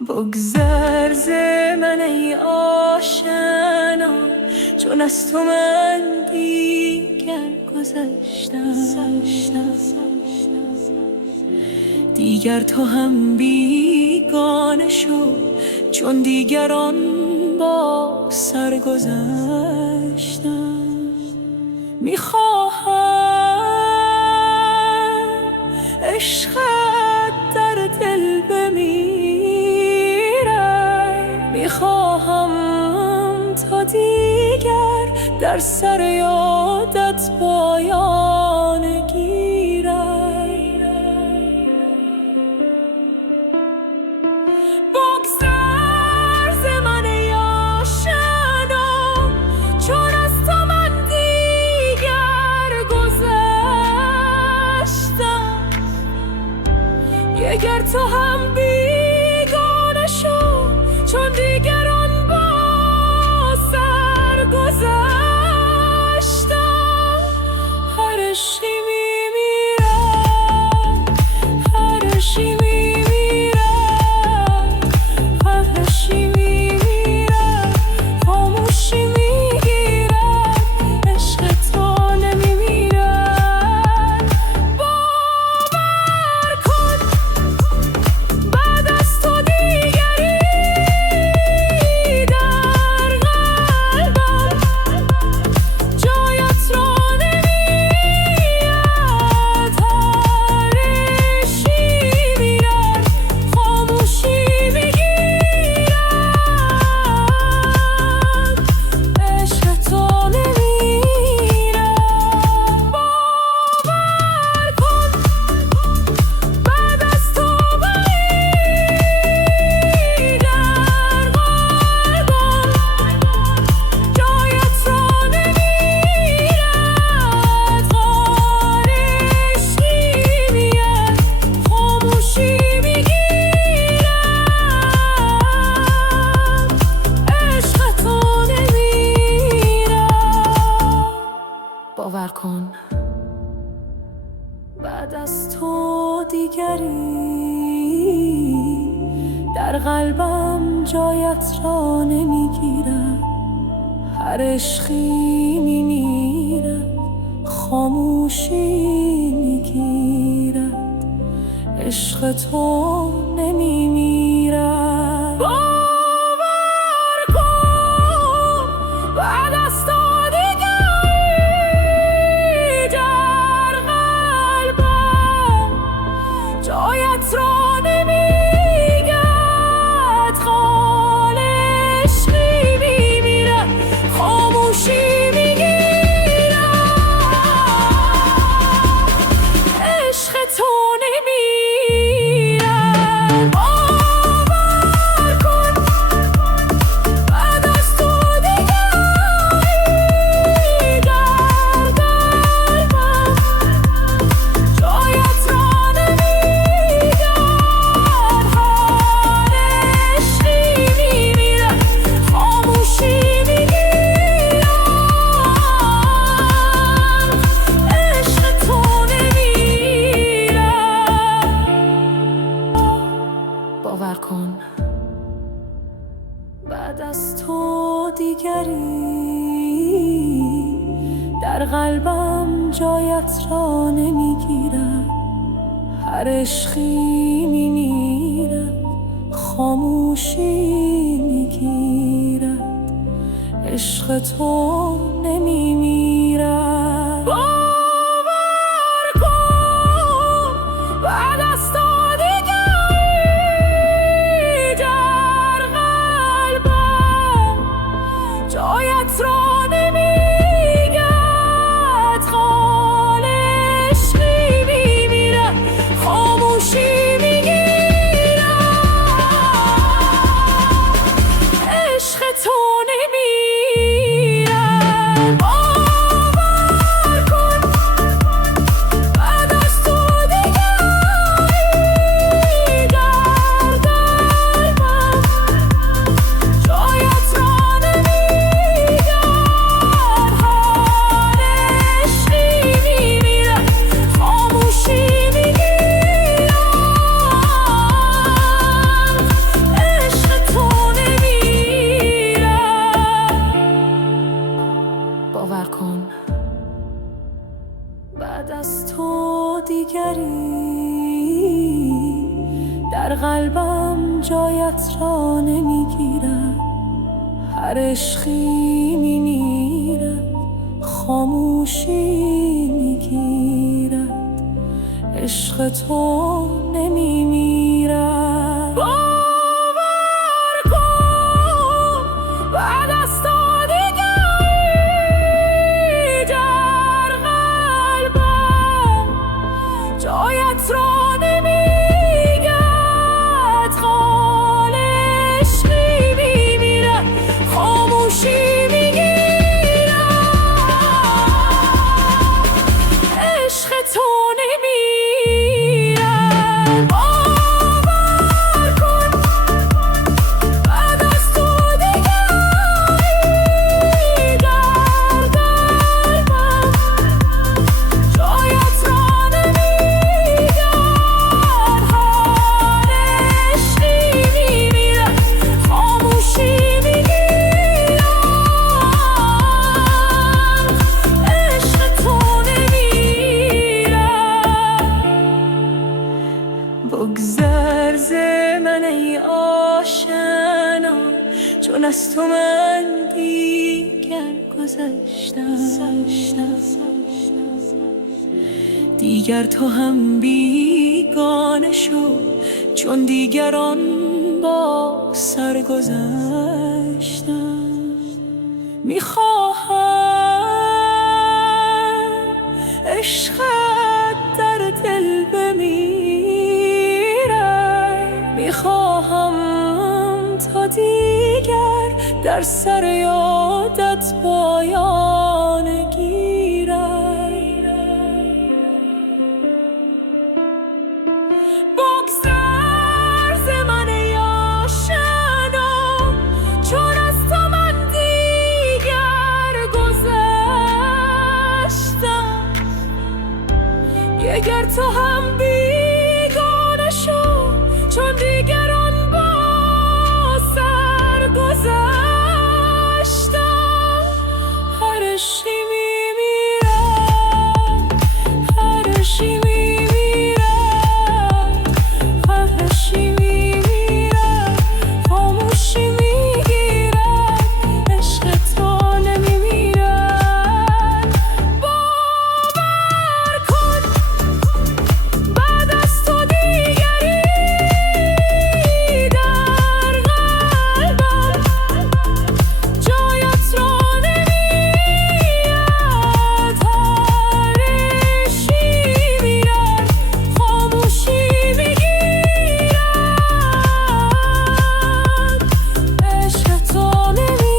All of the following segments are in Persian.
بگذر ز من ای آشنا، چون از تو من دیگر گذشتم. دیگر تو هم بیگانه شو، چون دیگران با سر گذشتم. میخواهم عشقت در دل بمیرد، میخواهم تا دیگر در سر یادت پایان گیرد. بگذر ز من ای آشنا، چون از تو من دیگر گذشتم. اگر تو هم بیگانه شو، چون دیگران با سر گذشتم. هر عشقی میمیرد، هر عشقی میمیرد، هر عشقی میمیرد، خاموشی میگیرد، عشق تو نمیمیرد. باور کن بعد از تو دیگری در قلبم جایت را نمیاد. هر عشقی میرد، خاموشی میگیرد، عشق تو نمیرد. باور کن بعد از تو بری در قلبم جایت را نمیرد. هر عشقی میاد، خاموشی میگیرد، عشق تو نمیرد. باور کن بعد از تو دیگری در قلبم جایت را نمیگیرد. هر عشقی میمیرد، خاموشی میگیرد، عشق تو نمیمیرد. باور کن بعد از تو دیگری در قلبم جایت را نمیگرد. خال عشقی میمیرد، خاموشی میگیرد، عشق تو نمیرد. باور کن بعد از تو دیگری در قلبم جایت را نمیگرد. هر عشقی میمیرد، خاموشی میگیرد، عشق تو نمیرد. باور کن بعد از تو دیگری در قلبم جایت را نمیگیرد. هر عشقی میمیرد، خاموشی میگیرد، عشق تو نمیمیرد. باور کن بعد از تو دیگری در قلبم جایت را نمیگرد. خال عشقی میمیرد، خاموشی میگیرد، عشق تو نمیرد. باور کن در قلبم جایت را نمیگیرد. هر عشقی میمیرد، خاموشی میگیرد، عشق تو نمیمیرد. باور کن بعد از تو دیگری در قلبم جایت را نمیگیرد. خال عشقی میمیرد، خاموشی میگیرد، عشق تو نمیمیرد. باور کن بعد از تو دیگری در قلبم جایت را نمیگیرد. حال عشقی میمیرد، خاموشی میگیرد، عشق تو نمیمیرد. بگذر ز من ای آشنا، چون از تو من دیگر گذشتم. دیگر تو هم بیگانه شو، چون دیگران با سر گذشتم. میخواهم عشقت در دل بمیرد، میخواهم تا دیگر در سر یادت پایان گیرد. بگذر ز من ای آشنا، چون از تو من دیگر گذشتم. اگر تو هم بیگانه شو، چون دیگران با سر گذشتم. هر عشقی میمیرد، هر عشقی میمیرد، هر عشقی میمیرد، خاموشی میگیرد، عشق تو نمیمیرد. باور کن بعد از تو دیگری در قلبم جایت را نمیگیرد. هر عشقی میمیرد، خاموشی میگیرد، عشق تو نمیمیرد.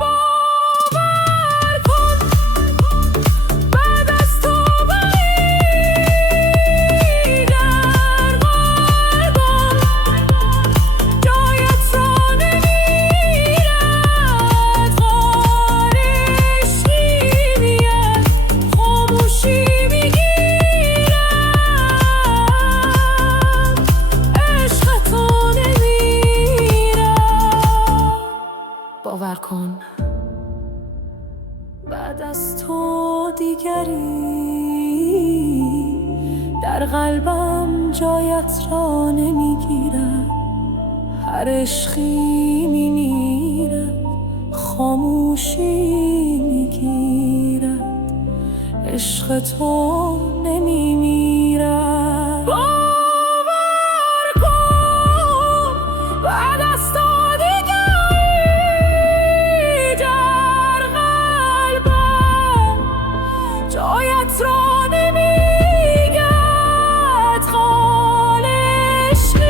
باور کن بعد از تو بری در قلبم جایت را نمیگیرد. خال عشقی میاد، خاموشی میگیرد، عشق تو نمیمیرد. باور کن بعد از تو دیگری در قلبم جایت را نمیگیرد. هر عشقی میمیرد، خاموشی میگیرد، عشق تو نمیمیرد. باور کن بعد از تو دیگری در قلبم جایت را نمیگیرد. خال عشقی